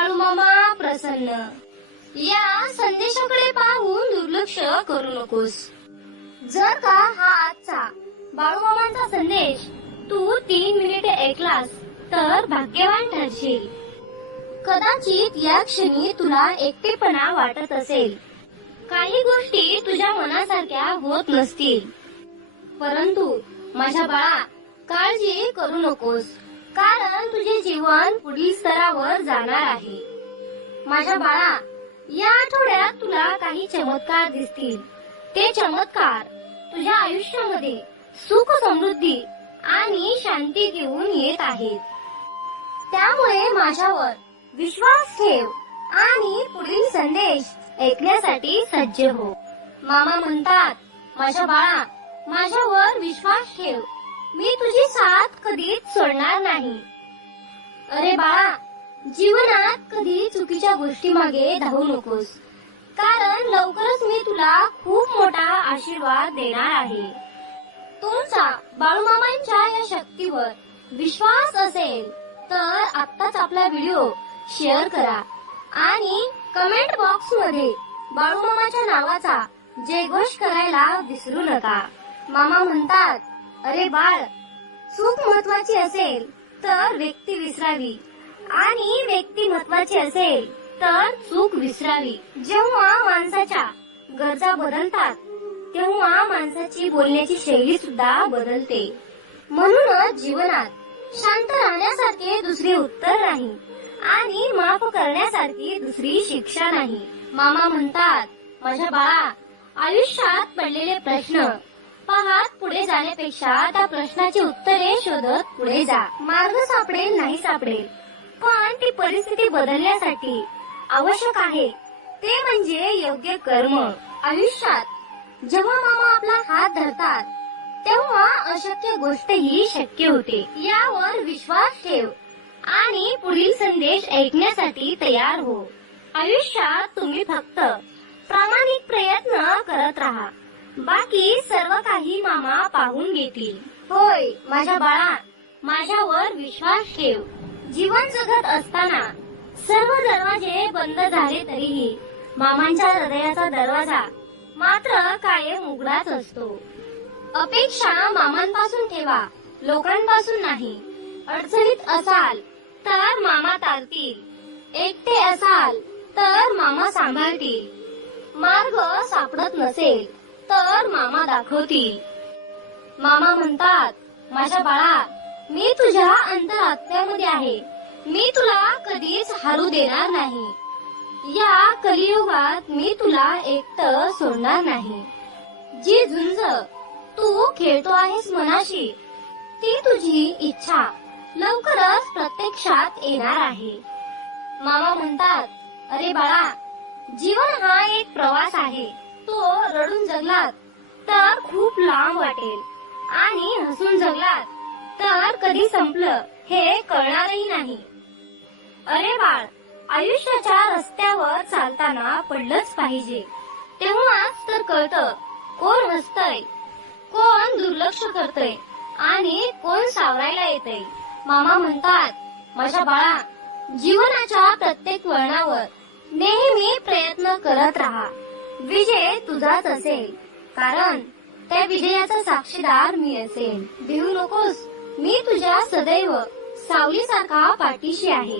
बाळूमामा प्रसन्न. या संदेशाकडे पाहून दुर्लक्ष करू नकोस. जर का हा आजचा बाळूमामांचा संदेश तू तीन मिनिटे ऐकलास तर भाग्यवान ठरशील. कदाचित या क्षणी तुला एकटेपणा वाटत असेल. काही गोष्टी तुझ्या मनासारख्या होत नसतील. परंतु माझ्या बाळा काळजी करू नकोस. कारण तुझे जीवन पुढील स्तरावर जाणार आहे. माझ्या बाळा या आठवड्यात तुला काही चमत्कार दिसतील. ते चमत्कार तुझ्या आयुष्यामध्ये सुख समृद्धी आणि शांती घेऊन येत आहेत. त्यामुळे माझ्यावर विश्वास ठेव आणि पुढील संदेश ऐकण्यासाठी सज्ज हो. मामा म्हणतात माझ्या बाळा माझ्यावर विश्वास ठेव. मी तुझ्या साथ कधीच सोडणार नाही. अरे बाळा जीवनात कधी चुकीच्या गोष्टी मागे धावू नकोस. कारण लवकरच मी तुला खूप मोठा आशीर्वाद देणार आहे. तुमचा बाळूमामांच्या या शक्तीवर विश्वास असेल तर आत्ताच आपला व्हिडिओ शेअर करा आणि कमेंट बॉक्समध्ये बाळूमामाच्या नावाचा जयघोष करायला विसरू नका. मामा म्हणतात अरे बाळ चूक महत्वाची असेल तर व्यक्ती विसरावी. आणि व्यक्ती महत्वाची असेल तर चूक विसरावी. जेव्हा माणसाच्या गरजा बदलतात तेव्हा माणसाची बोलण्याची शैली सुद्धा बदलते. म्हणूनच जीवनात शांत राहण्यासारखे दुसरे उत्तर नाही आणि माफ करण्यासारखी दुसरी शिक्षा नाही. मामा म्हणतात माझ्या बाळा आयुष्यात पडलेले प्रश्न पाहात पुढे जाण्यापेक्षा त्या प्रश्नाची उत्तरे शोधत पुढे जा. मार्ग सापडेल नाही सापडेल. पण ती परिस्थिती बदलण्यासाठी आवश्यक आहे. ते म्हणजे योग्य कर्म. आयुष्यात जेव्हा मामा आपला हात धरतात तेव्हा अशक्य गोष्टही शक्य होते. यावर विश्वास ठेव आणि पुढील संदेश ऐकण्यासाठी तयार हो. आयुष्यात तुम्ही फक्त प्रामाणिक प्रयत्न करत राहा. बाकी सर्व काही मामा पाहून घेतील. होय माझ्या बाळा माझ्यावर विश्वास ठेव. जीवन जगत असताना सर्व दरवाजे बंद झाले तरीही मामांच्या हृदयाचा दरवाजा मात्र कायम उघडाच असतो. अपेक्षा मामांपासून ठेवा लोकांपासून नाही. अडचणीत असाल तर मामा तारतील एकटे असाल तर मामा सांभाळतील. मार्ग सापडत नसेल. तर मामा दाखवतील. मामा म्हणतात माझ्या बाळा मी तुझ्या अंतरात्म्यामध्ये आहे. मी तुला कधीच हारू देणार नाही. या कलियुगात मी तुला एकट सोडणार नाही. जी झुंज तू खेळतो आहेस मनाशी ती तुझी इच्छा लवकरच प्रत्यक्षात येणार आहे. मामा म्हणतात अरे बाळा जीवन हा एक प्रवास आहे. तो रडून जगलात तर खूप लांब वाटेल. आणि हसून जगलात तर कधी संपलं हे कळणारही नाही. अरे बाळ आयुष्याच्या रस्त्यावर चालताना पडलंच पाहिजे. तेव्हाच तर कळतं कोण हसतय कोण दुर्लक्ष करतय आणि कोण सावरायला येतय. मामा म्हणतात माझ्या बाळा जीवनाच्या प्रत्येक वळणावर नेहमी प्रयत्न करत राहा. विजय तुझाच असेल. कारण त्या विजयाचा साक्षीदार मी असेल. भिवू नकोस. मी तुझ्या सदैव सावलीसारखा पाठीशी आहे.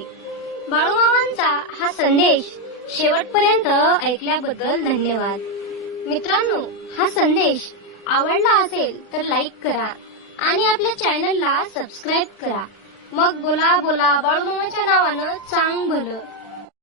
बाळूमामांचा हा संदेश शेवटपर्यंत ऐकल्याबद्दल धन्यवाद. मित्रांनो हा संदेश आवडला असेल तर लाईक करा आणि आपल्या चॅनलला सबस्क्राईब करा. मग बोला बोला बाळूमामाच्या नावानं चांग भलं.